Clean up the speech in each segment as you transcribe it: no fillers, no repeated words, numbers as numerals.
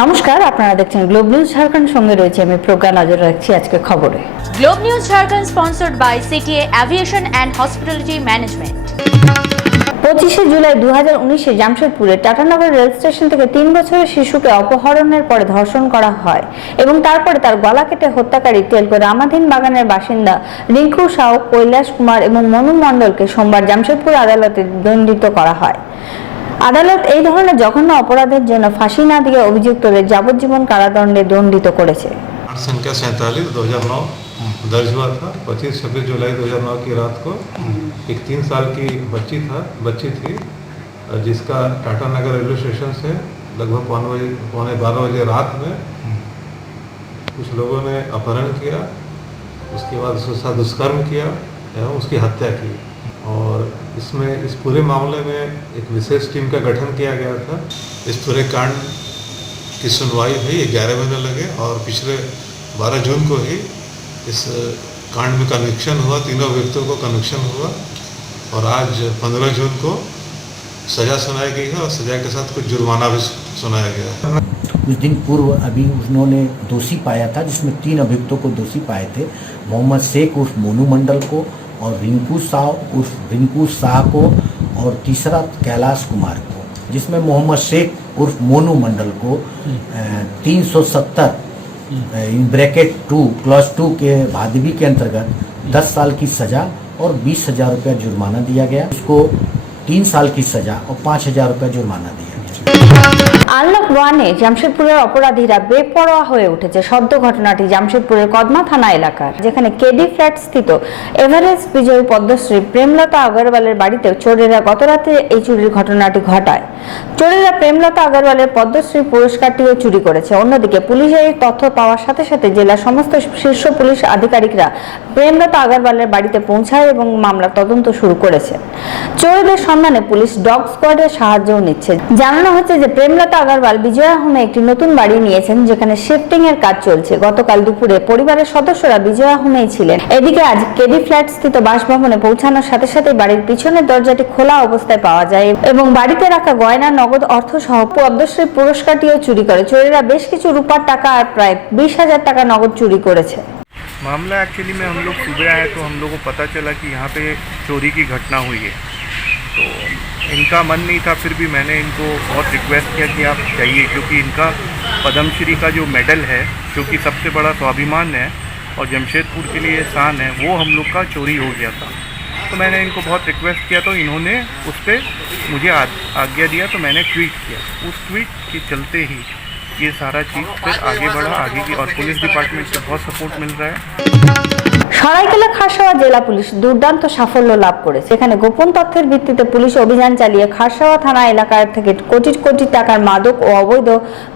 নমস্কার, আপনারা দেখছেন গ্লোব নিউজ ঝাড়খণ্ড। সঙ্গে রয়েছে আমি প্রজ্ঞা। নজর রাখছি আজকে খবরে। Globe News Jharkhand sponsored by CTA Aviation and Hospitality Management. 25শে জুলাই 2019-এ জামশেদপুরে টাটানগর রেল স্টেশন থেকে 3 বছরের শিশুকে অপহরণের পরে ধর্ষণ করা হয় এবং তারপরে তার গলা কেটে হত্যাকারী তেলকো রামাধীন বাগানের বাসিন্দা রিঙ্কু সাউ, কৈলাস কুমার এবং মনু মণ্ডলকে সোমবার জামশেদপুর আদালতে দণ্ডিত করা হয়। আদালত এই ধরনের জঘন্য অপরাধের জন্য ফাঁসি না দিয়ে অভিযুক্তদের যাবজ্জীবন কারাদণ্ডে দণ্ডিত করেছে। संख्या 47 2009 दर्ज हुआ था। 25-26 जुलाई 2009 की रात को एक 3 साल की बच्ची थी जिसका टाटानगर रेलवे स्टेशन से लगभग पौने 12 बजे रात में कुछ लोगों ने अपहरण किया, उसके बाद उसके साथ दुष्कर्म किया एवं उसकी हत्या की। और इसमें इस पूरे मामले में एक विशेष टीम का गठन किया गया था। इस पूरे कांड की सुनवाई हुई 11 महीने लगे और पिछले 12 जून को ही इस कांड में कन्विक्शन हुआ। तीनों व्यक्तियों को कन्विक्शन हुआ और आज 15 जून को सज़ा सुनाई गई है और सज़ा के साथ कुछ जुर्माना भी सुनाया गया है। कुछ दिन पूर्व अभी उन्होंने दोषी पाया था, जिसमें 3 अभियुक्तों को दोषी पाए थे। मोहम्मद शेख उर्फ मोनू मंडल को और रिंकू साव उर्फ रिंकू शाह को और तीसरा कैलाश कुमार को, जिसमें मोहम्मद शेख उर्फ मोनू मंडल को 370 ब्रैकेट 2 क्लॉज 2 के भादवी के अंतर्गत 10 साल की सजा और 20,000 रुपया जुर्माना दिया गया। उसको 3 साल की सजा और 5,000 रुपया जुर्माना दिया गया। আনলক 1-এ জামশেদপুরের অপরাধীরা বেপরোয়া হয়ে উঠেছে। সদ্য ঘটনাটি জামশেদপুরের কদমা থানা এলাকার, যেখানে কেডি ফ্ল্যাট স্থিত এভারেস্ট বিজয়ী পদ্মশ্রী প্রেমলতা আগরওয়ালের বাড়িতে চোরেরা গতরাতে এই চুরির ঘটনাটি ঘটায়। চোরেরা প্রেমলতা আগরওয়ালের পদ্মশ্রী পুরস্কারটিও চুরি করেছে। অন্যদিকে পুলিশের তথ্য পাওয়ার সাথে সাথে জেলার সমস্ত শীর্ষ পুলিশ আধিকারিকরা প্রেমলতা আগরওয়ালের বাড়িতে পৌঁছায় এবং মামলার তদন্ত শুরু করেছে। চোরদের সন্ধানে পুলিশ ডগ স্কোয়াডের সাহায্যও নিচ্ছে। জানানো হচ্ছে যে প্রেমলতা আগরওয়াল বিজয়া হোমে একটি নতুন বাড়ি নিয়েছেন, যেখানে শিফটিং এর কাজ চলছে। গতকাল দুপুরে পরিবারের সদস্যরা বিজয়া হোমেই ছিলেন। এদিকে আজ কেডি ফ্ল্যাট স্থিত বাসভবনে পৌঁছানোর সাথে সাথে বাড়ির পিছনের দরজাটি খোলা অবস্থায় পাওয়া যায় এবং বাড়িতে রাখা গয়না, নগদ অর্থ সহ পদ্মশ্রী পুরস্কারটিও চুরি করে। চোরেরা বেশ কিছু রূপার টাকা আর প্রায় 20,000 টাকা নগদ চুরি করেছে। मामला एक्चुअली में हम लोग सुबह आए तो हम लोग को पता चला कि यहाँ पे चोरी की घटना हुई है। तो इनका मन नहीं था, फिर भी मैंने इनको बहुत रिक्वेस्ट किया कि आप जाइए, क्योंकि इनका पद्मश्री का जो मेडल है, जो कि सबसे बड़ा स्वाभिमान है और जमशेदपुर के लिए शान है, वो हम लोग का चोरी हो गया था। तो मैंने इनको बहुत रिक्वेस्ट किया तो इन्होंने उस पर मुझे आज्ञा दिया, तो मैंने ट्वीट किया। उस ट्वीट के चलते ही ये सारा चीज़ फिर आगे बढ़ा, आगे की, और पुलिस डिपार्टमेंट से बहुत सपोर्ट मिल रहा है। সরাইকেলা খারসাওয়া জেলা পুলিশ দুর্দান্ত সাফল্য লাভ করেছে। এখানে গোপন তথ্যের ভিত্তিতে পুলিশ অভিযান চালিয়ে খারসাওয়া থানা এলাকার থেকে কোটি কোটি টাকার মাদক ও অবৈধ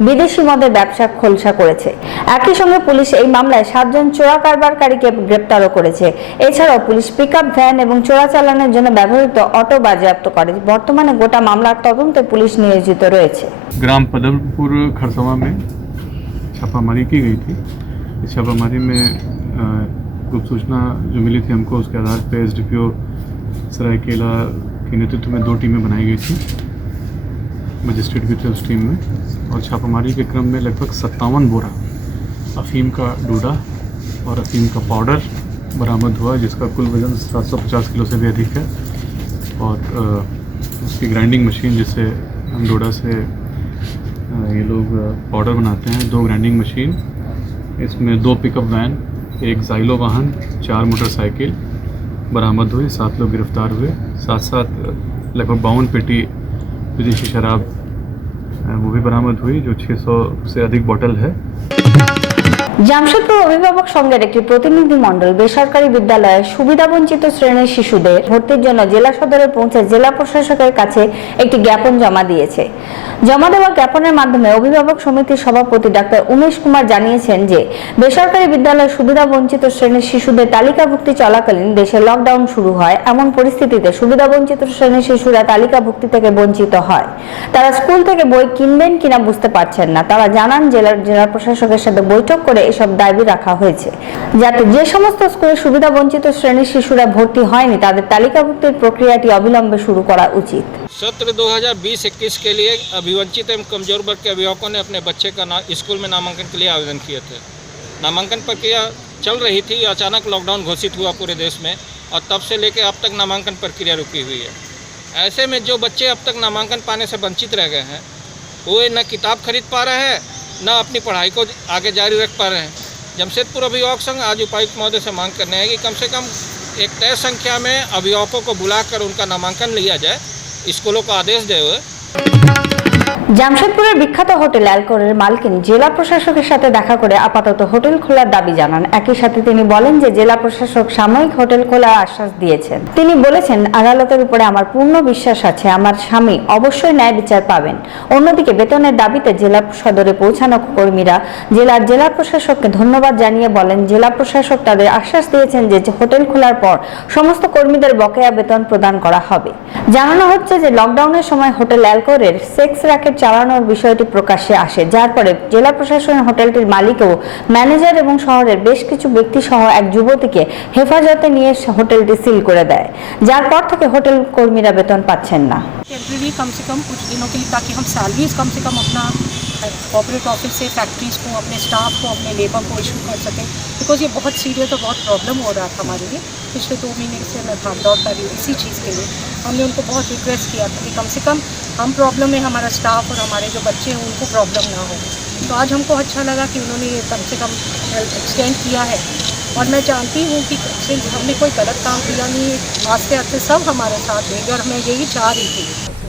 বিদেশি মদের ব্যবসা খোলসা করেছে। একই সঙ্গে পুলিশ এই মামলায় 7 জন চোরা কারবারকারীকে গ্রেপ্তারও করেছে। এছাড়াও পুলিশ পিকআপ ভ্যান এবং চোরাচালানের জন্য ব্যবহৃত অটো বাজেয়াপ্ত করে। বর্তমানে গোটা মামলার তদন্তে পুলিশ নিয়োজিত রয়েছে। ग्राम पदमपुर खरसवा में छापामारी की गई थी। इस छापामारी में गुप्त सूचना जो मिली थी हमको, उसके आधार पर एसडीपीओ सरायकेला के नेतृत्व में 2 टीमें बनाई गई थी। मजिस्ट्रेट भी थे उस टीम में, और छापामारी के क्रम में लगभग 57 बोरा अफीम का डोडा और अफीम का पाउडर बरामद हुआ, जिसका कुल वजन 750 किलो से भी अधिक है। और उसकी ग्राइंडिंग मशीन, जिससे हम डोडा से ये लोग पाउडर बनाते हैं, 2 ग्राइंडिंग मशीन, इसमें 2 पिकअप वैन, 1 जाइलो वाहन, 4 मोटरसाइकिल बरामद हुई। 7 लोग गिरफ्तार हुए। साथ साथ लगभग 52 पेटी विदेशी शराब वो भी बरामद हुई, जो 600 से अधिक बोतल है। জামশেদপুর অভিভাবক সংঘের একটি প্রতিনিধি মণ্ডল বেসরকারি বিদ্যালয়ে সুবিধাবঞ্চিত শ্রেণীর শিশুদের ভর্তির জন্য জেলা সদরে পৌঁছে জেলা প্রশাসকের কাছে একটি জ্ঞাপন জমা দিয়েছে। জমা দেওয়া জ্ঞাপনের মাধ্যমে অভিভাবক সমিতির সভাপতি ডাক্তার উমেশ কুমার জানিয়েছেন যে বেসরকারি বিদ্যালয়ে সুবিধাবঞ্চিত শ্রেণীর শিশুদের তালিকাভুক্তি চলাকালীন দেশে লকডাউন শুরু হয়। এমন পরিস্থিতিতে সুবিধাবঞ্চিত শ্রেণীর শিশুরা তালিকাভুক্তি থেকে বঞ্চিত হয়। তারা স্কুল থেকে বই কিনবেন কিনা বুঝতে পারছেন না। তারা জানান জেলা প্রশাসকের সাথে বৈঠক করে এসব দাবি রাখা হয়েছে, যাতে যে সমস্ত স্কুলে সুবিধা বঞ্চিত শ্রেণীর শিশুরা ভর্তি হয়নি তাদের তালিকাভুক্তির প্রক্রিয়াটি অবিলম্বে শুরু করা উচিত। सत्र 2020-21 के लिए अभिवंचित एवं कमजोर वर्ग के अभिभावकों ने अपने बच्चे का स्कूल में नामांकन के लिए आवेदन किए थे। नामांकन प्रक्रिया चल रही थी, अचानक लॉकडाउन घोषित हुआ पूरे देश में और तब से लेकर अब तक नामांकन प्रक्रिया रुकी हुई है। ऐसे में जो बच्चे अब तक नामांकन पाने से वंचित रह गए हैं, वो न किताब खरीद पा रहे हैं, न अपनी पढ़ाई को आगे जारी रख पा रहे हैं। जमशेदपुर अभिभावक संघ आज उपायुक्त महोदय से मांग करने हैं कि कम से कम एक तय संख्या में अभिभावकों को बुलाकर उनका नामांकन लिया जाए, स्कूलों को आदेश दे हुए। জামশেদপুরের বিখ্যাত হোটেল অ্যালকোরের মালকিন জেলা প্রশাসকের সাথে দেখা করে আপাতত হোটেল খোলার দাবি জানান। একই সাথে তিনি বলেন যে জেলা প্রশাসক সাময়িক হোটেল খোলার আশ্বাস দিয়েছেন। তিনি বলেছেন, আদালতের উপরে আমার পূর্ণ বিশ্বাস আছে, আমার স্বামী অবশ্যই ন্যায় বিচার পাবেন। অন্যদিকে বেতনের দাবিতে জেলা সদরে পৌঁছানো কর্মীরা জেলা প্রশাসককে ধন্যবাদ জানিয়ে বলেন, জেলা প্রশাসক তাদের আশ্বাস দিয়েছেন যে হোটেল খোলার পর সমস্ত কর্মীদের বকেয়া বেতন প্রদান করা হবে। জানানো হচ্ছে যে লকডাউনের সময় হোটেল অ্যালকোরের সেক্স র্যাকেট চালানোর বিষয়টি প্রকাশ্যে আসে, যার পরে জেলা প্রশাসন হোটেলটির মালিক ও ম্যানেজার এবং শহরের বেশ কিছু ব্যক্তি সহ এক যুবতীকে হেফাজতে নিয়ে হোটেলটি সিল করে দেয়, যার পর থেকে হোটেল কর্মীরা বেতন পাচ্ছেন না। टेम्प्रेरी कम से कम कुछ दिनों के लिए, ताकि हम सैलरीज कम से कम अपना कॉर्पोरेट ऑफिस से फैक्ट्रीज को, अपने स्टाफ को, अपने लेबर को इशू कर सकें, बिकॉज ये बहुत सीरियस और बहुत प्रॉब्लम हो रहा था हमारे लिए। पिछले 2 महीने से मैं भाग दौड़ कर रही हूँ इसी चीज़ के लिए। हमने उनको बहुत रिक्वेस्ट किया था कि कम से कम हम प्रॉब्लम में, हमारा स्टाफ और हमारे जो बच्चे हैं उनको प्रॉब्लम ना हो। तो आज हमको अच्छा लगा कि उन्होंने ये कम से कम एक्सटेंड किया है, और मैं जानती हूँ कि सिर्फ हमने कोई गलत काम किया नहीं, आस्ते आस्ते सब हमारे साथ देंगे, और मैं यही चाह रही थी।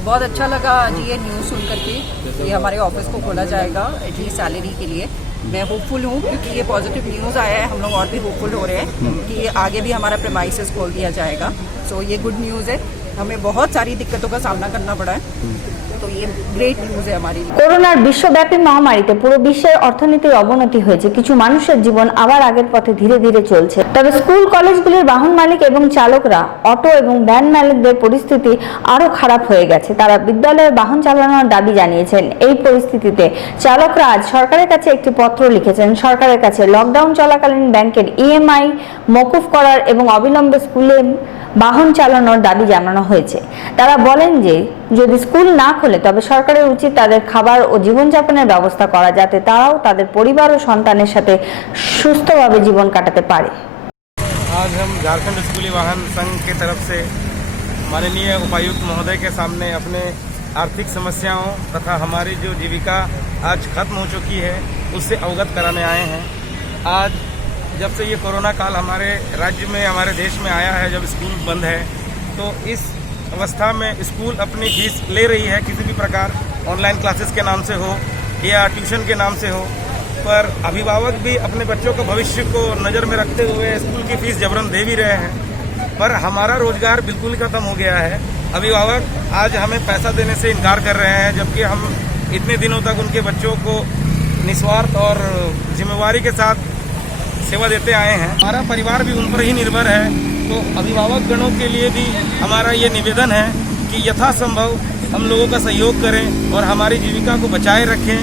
बहुत अच्छा लगा आज ये न्यूज़ सुन करके कि हमारे ऑफिस को खोला जाएगा एटलीस्ट सैलरी के लिए। मैं होपफुल हूँ क्योंकि ये पॉजिटिव न्यूज़ आया है, हम लोग और भी होपफुल हो रहे हैं कि आगे भी हमारा प्रेमाइसेस खोल दिया जाएगा। सो ये गुड न्यूज़ है। हमें बहुत सारी दिक्कतों का सामना करना पड़ा है, तो ये ग्रेट न्यूज़ है हमारी लिए। করোনার বিশ্বব্যাপী মহামারীতে পুরো বিশ্বের অর্থনীতির অবনতি হয়েছে, কিছু মানুষের জীবন আবার আগের পথে ধীরে ধীরে চলছে। তবে স্কুল কলেজগুলির বাহন মালিক এবং চালকরা, অটো এবং ভ্যান মালিকদের পরিস্থিতি আরো খারাপ হয়ে গেছে। তারা বিদ্যালয়ে বাহন চালানোর দাবি জানিয়েছেন। এই পরিস্থিতিতে চালকরা আজ সরকারের কাছে একটি পত্র লিখেছেন। সরকারের কাছে লকডাউন চলাকালীন ব্যাংকের ইএমআই মওকুফ করার এবং অবিলম্বে স্কুলে বাহন চালানোর দাবি জানানো হয়েছে। তারা বলেন যে যদি স্কুল না খোলে তবে সরকারের উচিত তাদের খাবার ও জীবনযাপনের ব্যবস্থা করা, যাতে তারাও তাদের পরিবার ও সন্তানের সাথে সুস্থভাবে জীবন কাটাতে পারে। आज हम झारखंड स्कूली वाहन संघ की तरफ से माननीय उपायुक्त महोदय के सामने अपने आर्थिक समस्याओं तथा हमारी जो जीविका आज खत्म हो चुकी है उससे अवगत कराने आए हैं। आज जब से ये कोरोना काल हमारे राज्य में, हमारे देश में आया है, जब स्कूल बंद है, तो इस अवस्था में स्कूल अपनी फीस ले रही है किसी भी प्रकार, ऑनलाइन क्लासेस के नाम से हो या ट्यूशन के नाम से हो, पर अभिभावक भी अपने बच्चों के भविष्य को नज़र में रखते हुए स्कूल की फीस जबरन दे भी रहे हैं। पर हमारा रोजगार बिल्कुल खत्म हो गया है। अभिभावक आज हमें पैसा देने से इनकार कर रहे हैं, जबकि हम इतने दिनों तक उनके बच्चों को निस्वार्थ और जिम्मेवारी के साथ सेवा देते आए हैं। हमारा परिवार भी उन पर ही निर्भर है। तो अभिभावक गणों के लिए भी हमारा ये निवेदन है कि यथासंभव हम लोगों का सहयोग करें और हमारी जीविका को बचाए रखें,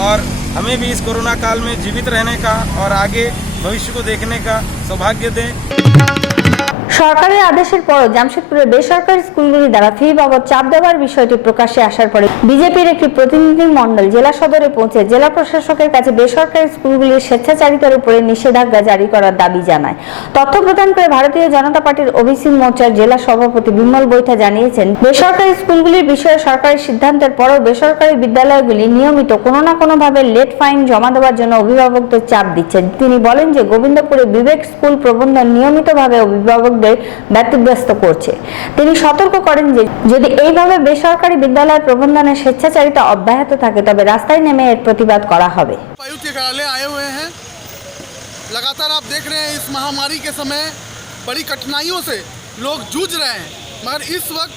और हमें भी इस कोरोना काल में जीवित रहने का और आगे भविष्य को देखने का सौभाग्य दें। সরকারের আদেশের পরও জামশেদপুরের বেসরকারি স্কুলগুলি দ্বারা ফি বাবদ চাপ দেওয়ার বিষয়টি প্রকাশ্যে আসার পরে বিজেপির একটি প্রতিনিধি মণ্ডল জেলা সদরে পৌঁছে জেলা প্রশাসকের কাছে বেসরকারি স্কুলগুলির স্বেচ্ছাচারিতার উপরে নিষেধাজ্ঞা জারি করার দাবি জানায়। তথ্য প্রদান করে ভারতীয় জনতা পার্টির ওবিসি মোর্চার জেলা সভাপতি বিমল বৈঠা জানিয়েছেন, বেসরকারি স্কুলগুলির বিষয়ে সরকারি সিদ্ধান্তের পরও বেসরকারি বিদ্যালয়গুলি নিয়মিত কোনো না কোনোভাবে লেট ফাইন জমা দেওয়ার জন্য অভিভাবকদের চাপ দিচ্ছেন। তিনি বলেন যে গোবিন্দপুরে বিবেক স্কুল প্রবন্ধন নিয়মিতভাবে অভিভাবকদের ব্যতিব্যস্ত করছে। তিনি সতর্ক করেন যে যদি এইভাবে বেসরকারি বিদ্যালয় প্রবন্ধনের স্বেচ্ছাচারিতা অব্যাহত থাকে তবে রাস্তায় নেমে এর প্রতিবাদ করা হবে। उपायुक्त के कार्यालय आए हुए हैं। लगातार आप देख रहे हैं इस महामारी के समय बड़ी कठिनाइयों से लोग जूझ रहे हैं, मगर इस वक्त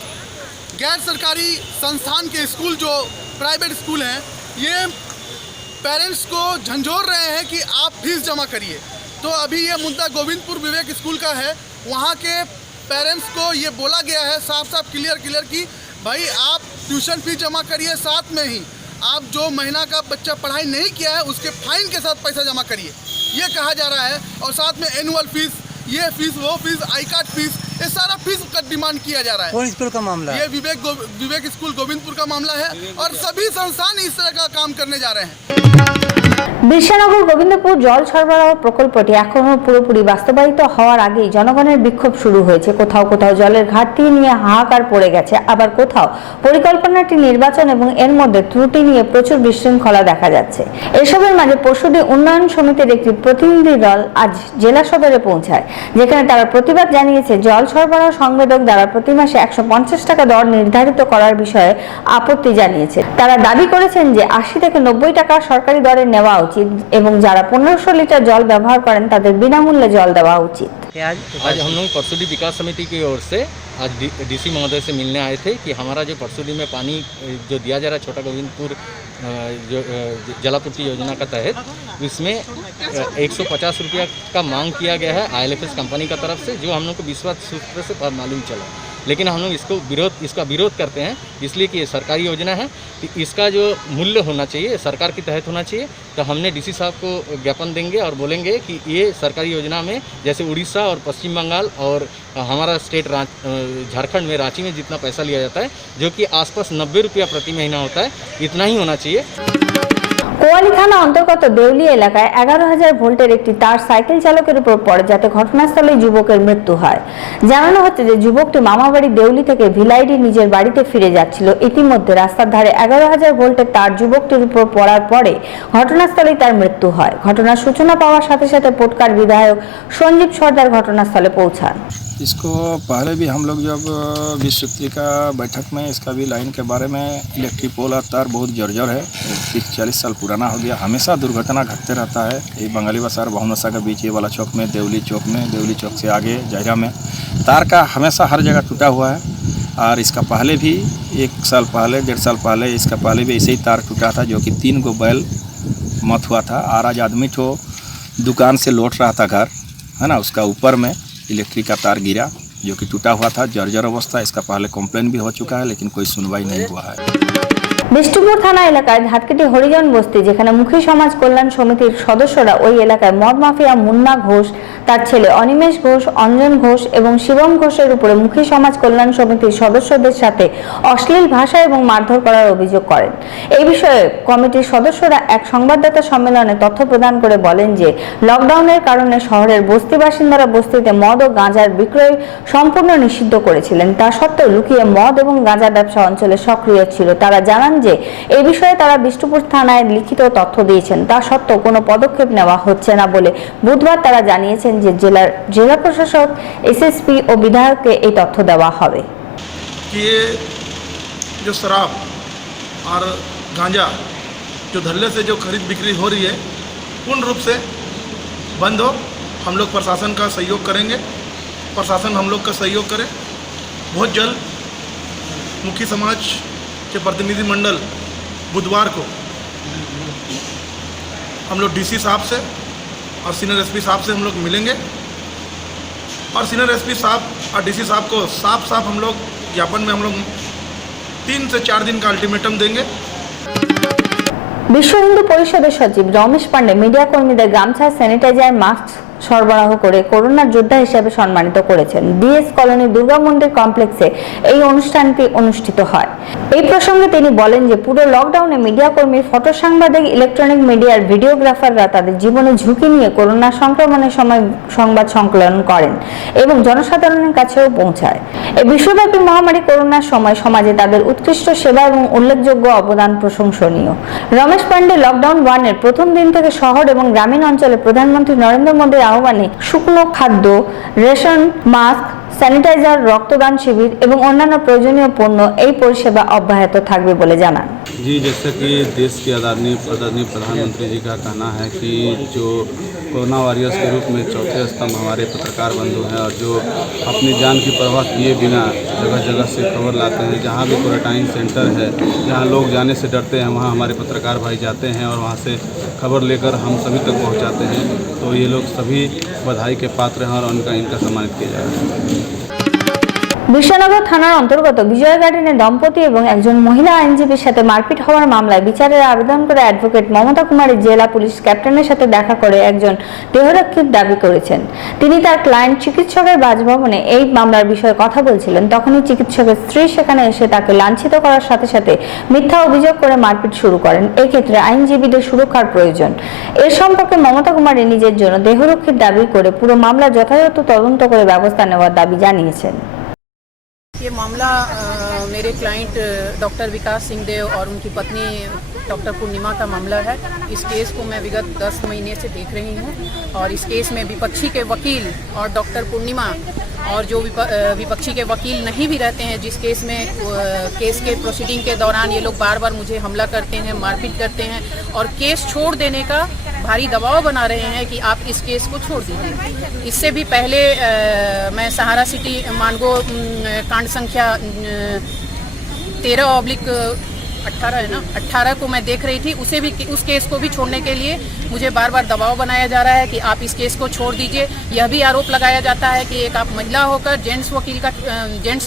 गैर सरकारी संस्थान के स्कूल, जो प्राइवेट स्कूल हैं, ये पेरेंट्स को झंझोर रहे हैं कि आप फीस जमा करिए। तो अभी ये मुद्दा गोविंदपुर विवेक स्कूल का है। वहाँ के पेरेंट्स को ये बोला गया है साफ साफ क्लियर कि भाई आप ट्यूशन फीस जमा करिए, साथ में ही आप जो महीना का बच्चा पढ़ाई नहीं किया है उसके फाइन के साथ पैसा जमा करिए। ये कहा जा रहा है, और साथ में एनुअल फीस, ये फीस, वो फीस, आई कार्ड फीस, ये सारा फीस का डिमांड किया जा रहा है। कौन स्कूल का मामला है? ये विवेक स्कूल गोविंदपुर का मामला है, और सभी संस्थान इस तरह का काम करने जा रहे हैं। বিরসানগর গোবিন্দপুর জল সরবরাহ প্রকল্পটি এখনো পুরোপুরি বাস্তবায়িত হওয়ার আগেই জনগণের বিক্ষোভ শুরু হয়েছে। কোথাও কোথাও জলের ঘাটতি নিয়ে হাহাকার পড়ে গেছে, আবার কোথাও পরিকল্পনাটি নির্বাচন এবং এর মধ্যে ত্রুটি নিয়ে প্রচুর বিশৃঙ্খলা দেখা যাচ্ছে। এসবের মাঝে পরশুদিন উন্নয়ন সমিতির একটি প্রতিনিধি দল আজ জেলা সদরে পৌঁছায়, যেখানে তারা প্রতিবাদ জানিয়েছে জল সরবরাহ সংবেদক দ্বারা প্রতি মাসে 150 টাকা দর নির্ধারিত করার বিষয়ে আপত্তি জানিয়েছে। তারা দাবি করেছেন যে 80 থেকে 90 টাকা সরকারি দরে নেওয়া উচিত এবং যারা 1500 লিটার জল ব্যবহার করেন তাদের বিনামূল্যে জল দেওয়া উচিত। आज हम लोग परसुडी विकास समिति की ओर से आज डीसी महोदय से मिलने आए थे कि हमारा जो परसुडी में पानी जो दिया जा रहा है छोटा गोविंदपुर जो जलापूर्ति योजना का तहत, इसमें 150 रुपया का मांग किया गया है ILFS कंपनी का तरफ से, जो हम लोग को विश्वास सूत्र से मालूम चला। लेकिन हम लोग इसका विरोध करते हैं, इसलिए कि ये सरकारी योजना है, कि इसका जो मूल्य होना चाहिए सरकार के तहत होना चाहिए। तो हमने डीसी साहब को ज्ञापन देंगे और बोलेंगे कि ये सरकारी योजना में जैसे उड़ीसा और पश्चिम बंगाल और हमारा स्टेट झारखंड में रांची में जितना पैसा लिया जाता है, जो कि आसपास 90 रुपया प्रति महीना होता है, इतना ही होना चाहिए। কোয়ালি থানা অন্তর্গত দেউলিয়া এলাকায় 11,000 ভোল্টের একটি তার সাইকেল চালকের উপর পড়ে, যাতে ঘটনাস্থলে যুবকের মৃত্যু হয়। জানানো হচ্ছে যে যুবকটি মামাবাড়ি দেউলি থেকে ভিলাইডি নিজের বাড়িতে ফিরে যাচ্ছিল। ইতিমধ্যে রাস্তার ধারে 11,000 ভোল্টের তার যুবকটির উপর পড়ার পরে ঘটনাস্থলেই তার মৃত্যু হয়। ঘটনার সূচনা পাওয়ার সাথে সাথে পোটকার বিধায়ক সঞ্জীব সর্দার ঘটনাস্থলে পৌঁছান। इसको पहले भी हम लोग जब विश्व पत्रिका बैठक में इसका भी लाइन के बारे में, इलेक्ट्रिक पोल और तार बहुत जर्जर है, 30-40 साल पुराना हो गया, हमेशा दुर्घटना घटते रहता है। ये बंगाली बाजार बहुनसा के बीच ये वाला चौक में, देवली चौक से आगे जहरा में तार का हमेशा हर जगह टूटा हुआ है। और इसका पहले भी 1 साल पहले, 1.5 साल पहले, इसका पहले भी ऐसे ही तार टूटा था, जो कि 3 गो बैल मत हुआ था। और आज आदमी तो दुकान से लौट रहा था घर, है ना, उसका ऊपर में इलेक्ट्रिक का तार गिरा, जो कि टूटा हुआ था, जर्जर अवस्था। इसका पहले कंप्लेन भी हो चुका है, लेकिन कोई सुनवाई नहीं हुआ है। বিষ্ণুপুর থানা এলাকায় ধাতকেটি হরিজন বস্তি, যেখানে মুখী সমাজ কল্যাণ সমিতির সদস্যরা ওই এলাকায় মদ মাফিয়া মুন্না ঘোষ, তার ছেলে অনিমেষ ঘোষ, অঞ্জন ঘোষ এবং শিবম ঘোষের উপরে মুখী সমাজ কল্যাণ সমিতির সদস্যদের সাথে অশ্লীল ভাষা এবং মারধর করার অভিযোগ করেন। এই বিষয়ে কমিটির সদস্যরা এক সংবাদদাতা সম্মেলনে তথ্য প্রদান করে বলেন যে লকডাউনের কারণে শহরের বস্তি বাসিন্দারা বস্তিতে মদ ও গাঁজার বিক্রয় সম্পূর্ণ নিষিদ্ধ করেছিলেন। তা সত্ত্বেও লুকিয়ে মদ এবং গাঁজা ব্যবসা অঞ্চলে সক্রিয় ছিল। তারা জানান যে এই বিষয়ে তারা বিষ্ণুপুর থানায় লিখিত তথ্য দিয়েছেন, তা সত্ত্বেও কোনো পদক্ষেপ নেওয়া হচ্ছে না বলে বুধবার তারা জানিয়েছেন যে জেলা প্রশাসক, এসএসপি ও বিধায়ককে এই তথ্য দেওয়া হবে। कि ये जो शराब और गांजा जो धल्ले से जो खरीद बिक्री हो रही है, पूर्ण रूप से बंद हो। हम लोग प्रशासन का सहयोग करेंगे, प्रशासन हम लोग का सहयोग करे। बहुत जल्द मुखी समाज के प्रतिनिधिमंडल बुधवार को हम लोग डीसी साहब से और सीनियर एसपी साहब से हम लोग मिलेंगे, और सीनियर एसपी साहब और डीसी साहब को साफ हम लोग ज्ञापन में हम लोग 3 से 4 दिन का अल्टीमेटम देंगे। বিশ্ব হিন্দু পরিষদের সচিব রমেশ পান্ডে মিডিয়া কর্মীদের গামছা, স্যানিটাইজার, মাস্ক সরবরাহ করে করোনার যোদ্ধা হিসেবে সম্মানিত করেছেন। ডিএস কলোনি দুর্গা মন্দির কমপ্লেক্সে এই অনুষ্ঠানটি অনুষ্ঠিত হয়। এই প্রসঙ্গে তিনি বলেন যে পুরো লকডাউনে মিডিয়া কর্মী, ফটো সাংবাদিক, ইলেকট্রনিক মিডিয়ার ভিডিওগ্রাফাররা তাদের জীবনে ঝুঁকি নিয়ে করোনা সংক্রমণের সময় সংবাদ সংকলন করেন এবং জনসাধারণের কাছেও পৌঁছায়। এই বিশ্বব্যাপী মহামারী করোনার সময় সমাজে তাদের উৎকৃষ্ট সেবা এবং উল্লেখযোগ্য অবদান প্রশংসনীয়। রমেশ পান্ডে লকডাউন 1 এর প্রথম দিন থেকে শহর এবং গ্রামীণ অঞ্চলে প্রধানমন্ত্রী নরেন্দ্র মোদীর আহ্বানে শুকনো খাদ্য, রেশন, মাস্ক, স্যানিটাইজার, রক্তদান শিবির এবং অন্যান্য প্রয়োজনীয় পণ্য এই পরিষেবা অব্যাহত থাকবে বলে জানান। जी, जैसे कि देश के आदरणीय प्रधानमंत्री जी का कहना है कि जो कोरोना वॉरियर्स के रूप में चौथे स्तंभ हमारे पत्रकार बंधु हैं, और जो अपनी जान की परवाह किए बिना जगह जगह से खबर लाते हैं। जहाँ भी क्वारंटाइन सेंटर है, जहाँ लोग जाने से डरते हैं, वहाँ हमारे पत्रकार भाई जाते हैं और वहाँ से खबर लेकर हम सभी तक पहुँचाते हैं। तो ये लोग सभी बधाई के पात्र हैं और इनका सम्मानित किया जा रहा है। বিশ্বনগর থানার অন্তর্গত বিজয় গার্ডেনে দম্পতি এবং একজন মহিলা আইনজীবীর সাথে মারপিট হওয়ার মামলায় বিচারের আবেদন করে অ্যাডভোকেট মমতা কুমারী জেলা পুলিশ ক্যাপ্টেনের সাথে দেখা করে একজন দেহরক্ষীর দাবি করেছেন। তিনি তার ক্লায়েন্ট চিকিৎসকের বাসভবনে এই মামলার বিষয়ে কথা বলছিলেন, তখনই চিকিৎসকের স্ত্রী সেখানে এসে তাকে লাঞ্ছিত করার সাথে সাথে মিথ্যা অভিযোগ করে মারপিট শুরু করেন। এক্ষেত্রে আইনজীবীদের সুরক্ষার প্রয়োজন। এর সম্পর্কে মমতা কুমারী নিজের জন্য দেহরক্ষীর দাবি করে পুরো মামলা যথাযথ তদন্ত করে ব্যবস্থা নেওয়ার দাবি জানিয়েছেন। ये मामला मेरे क्लाइंट डॉक्टर विकास सिंह देव और उनकी पत्नी डॉक्टर पूर्णिमा का मामला है। इस केस को मैं विगत 10 महीने से देख रही हूँ और इस केस में विपक्षी के वकील और डॉक्टर पूर्णिमा और जो विपक्षी के वकील नहीं भी रहते हैं, जिस केस में केस के प्रोसीडिंग के दौरान ये लोग बार बार मुझे हमला करते हैं, मारपीट करते हैं और केस छोड़ देने का भारी दबाव बना रहे हैं कि आप इस केस को छोड़ दीजिए। इससे भी पहले मैं सहारा सिटी मानगो कांड संख्या 13/18 है ना 18 को मैं देख रही थी, उस केस को भी छोड़ने के लिए मुझे बार बार दबाव बनाया जा रहा है कि आप इस केस को छोड़ दीजिए। यह भी आरोप लगाया जाता है कि एक आप महिला होकर जेंट्स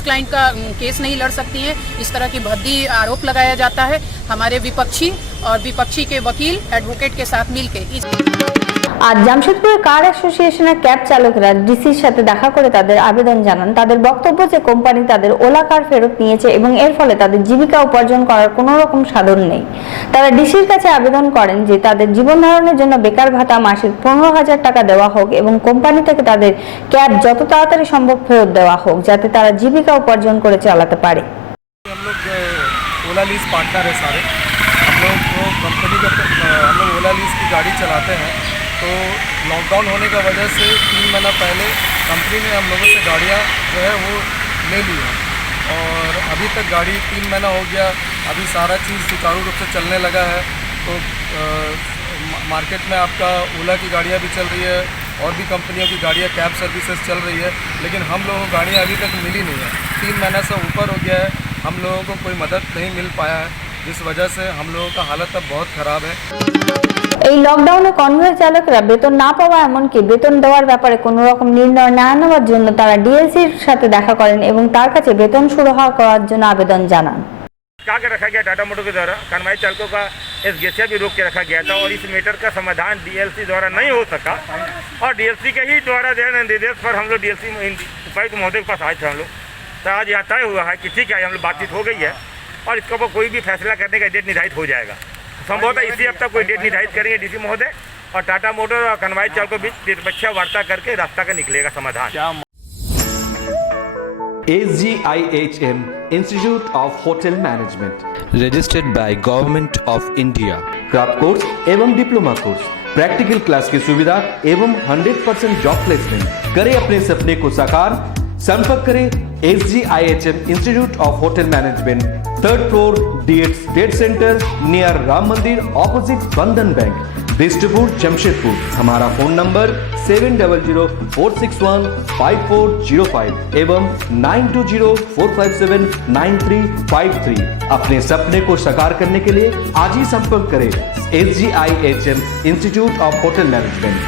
क्लाइंट का केस नहीं लड़ सकती हैं। इस तरह की भद्दी आरोप लगाया जाता है। हमारे विपक्षी और विपक्षी के वकील एडवोकेट के साथ मिलकर আজ জামশেদপুরের কার অ্যাসোসিয়েশনের ক্যাব চালকরা ডিসির সাথে দেখা করে তাদের আবেদন জানান। তাদের বক্তব্য যে কোম্পানি তাদের ওলা কার ফেরত নিয়েছে এবং এর ফলে তাদের জীবিকা উপার্জন করার কোনো রকম সাধন নেই। তারা ডিসির কাছে আবেদন করেন যে তাদের জীবন ধারণের জন্য বেকার ভাতা মাসিক 15,000 টাকা দেওয়া হোক এবং কোম্পানি থেকে তাদের ক্যাব যত তাড়াতাড়ি সম্ভব ফেরত দেওয়া হোক, যাতে তারা জীবিকা উপার্জন করে চালাতে পারে। हम लोग ओला लीज पार्टनर है सारे। हम लोग कंपनी का हम लोग ओला लीज की गाड़ी चलाते हैं। तो लॉकडाउन होने की वजह से 3 महीना पहले कंपनी ने हम लोगों से गाड़ियाँ जो है वो ले ली है और अभी तक गाड़ी 3 महीना हो गया, अभी सारा चीज़ सुचारू रूप से चलने लगा है। तो मार्केट में आपका ओला की गाड़ियाँ भी चल रही है और भी कंपनियों की गाड़ियाँ कैब सर्विसेज चल रही है, लेकिन हम लोगों को गाड़ियाँ अभी तक मिली नहीं है। 3 महीना से ऊपर हो गया है, हम लोगों को कोई मदद नहीं मिल पाया है, जिस वजह से हम लोगों का हालत अब बहुत ख़राब है। এই লকডাউনে কনভয় চালকরা বেতন না পাওয়া এমনকি বেতন দেওয়ার ব্যাপারে কোনো রকম নির্ণয় না নেওয়ার জন্য তারা ডিএলসির সাথে দেখা করেন এবং তার কাছে বেতন সুরাহা করার জন্য আবেদন জানান। क्या रखा गया टाटा मोटर के द्वारा कन्वाई चालकों का एसगेसिया भी रोक के रखा गया था और इस मैटर का समाधान डीएलसी द्वारा नहीं हो सका और डीएलसी के ही द्वारा निर्देश पर हम लोग डीएलसी उपायुक्त महोदय के पास आए थे। हम लोग तो आज यहाँ तय हुआ है कि ठीक है, हम लोग बातचीत हो गई है और इसके ऊपर कोई भी फैसला करने का डेट निर्धारित हो जाएगा। संभवतः इसी हफ्ते कोई डेट निर्धारित करेंगे डीसी महोदय और टाटा मोटर और कन्वाई चालकों के बीच निरपेक्ष वार्ता करके रास्ता का निकलेगा समाधान। SGIHM Institute of Hotel Management registered by government of India. Craft course एवं डिप्लोमा कोर्स, प्रैक्टिकल क्लास की सुविधा एवं 100% जॉब प्लेसमेंट। करें अपने सपने को साकार। संपर्क करें SGIHM institute of hotel management, 3rd floor DH trade centre near Ram मंदिर ऑपोजिट बंधन बैंक, बिष्टपुर जमशेदपुर। हमारा फोन नंबर 7004615405 एवं 9204579353। अपने सपने को साकार करने के लिए आज ही संपर्क करें SGIHM institute of hotel management.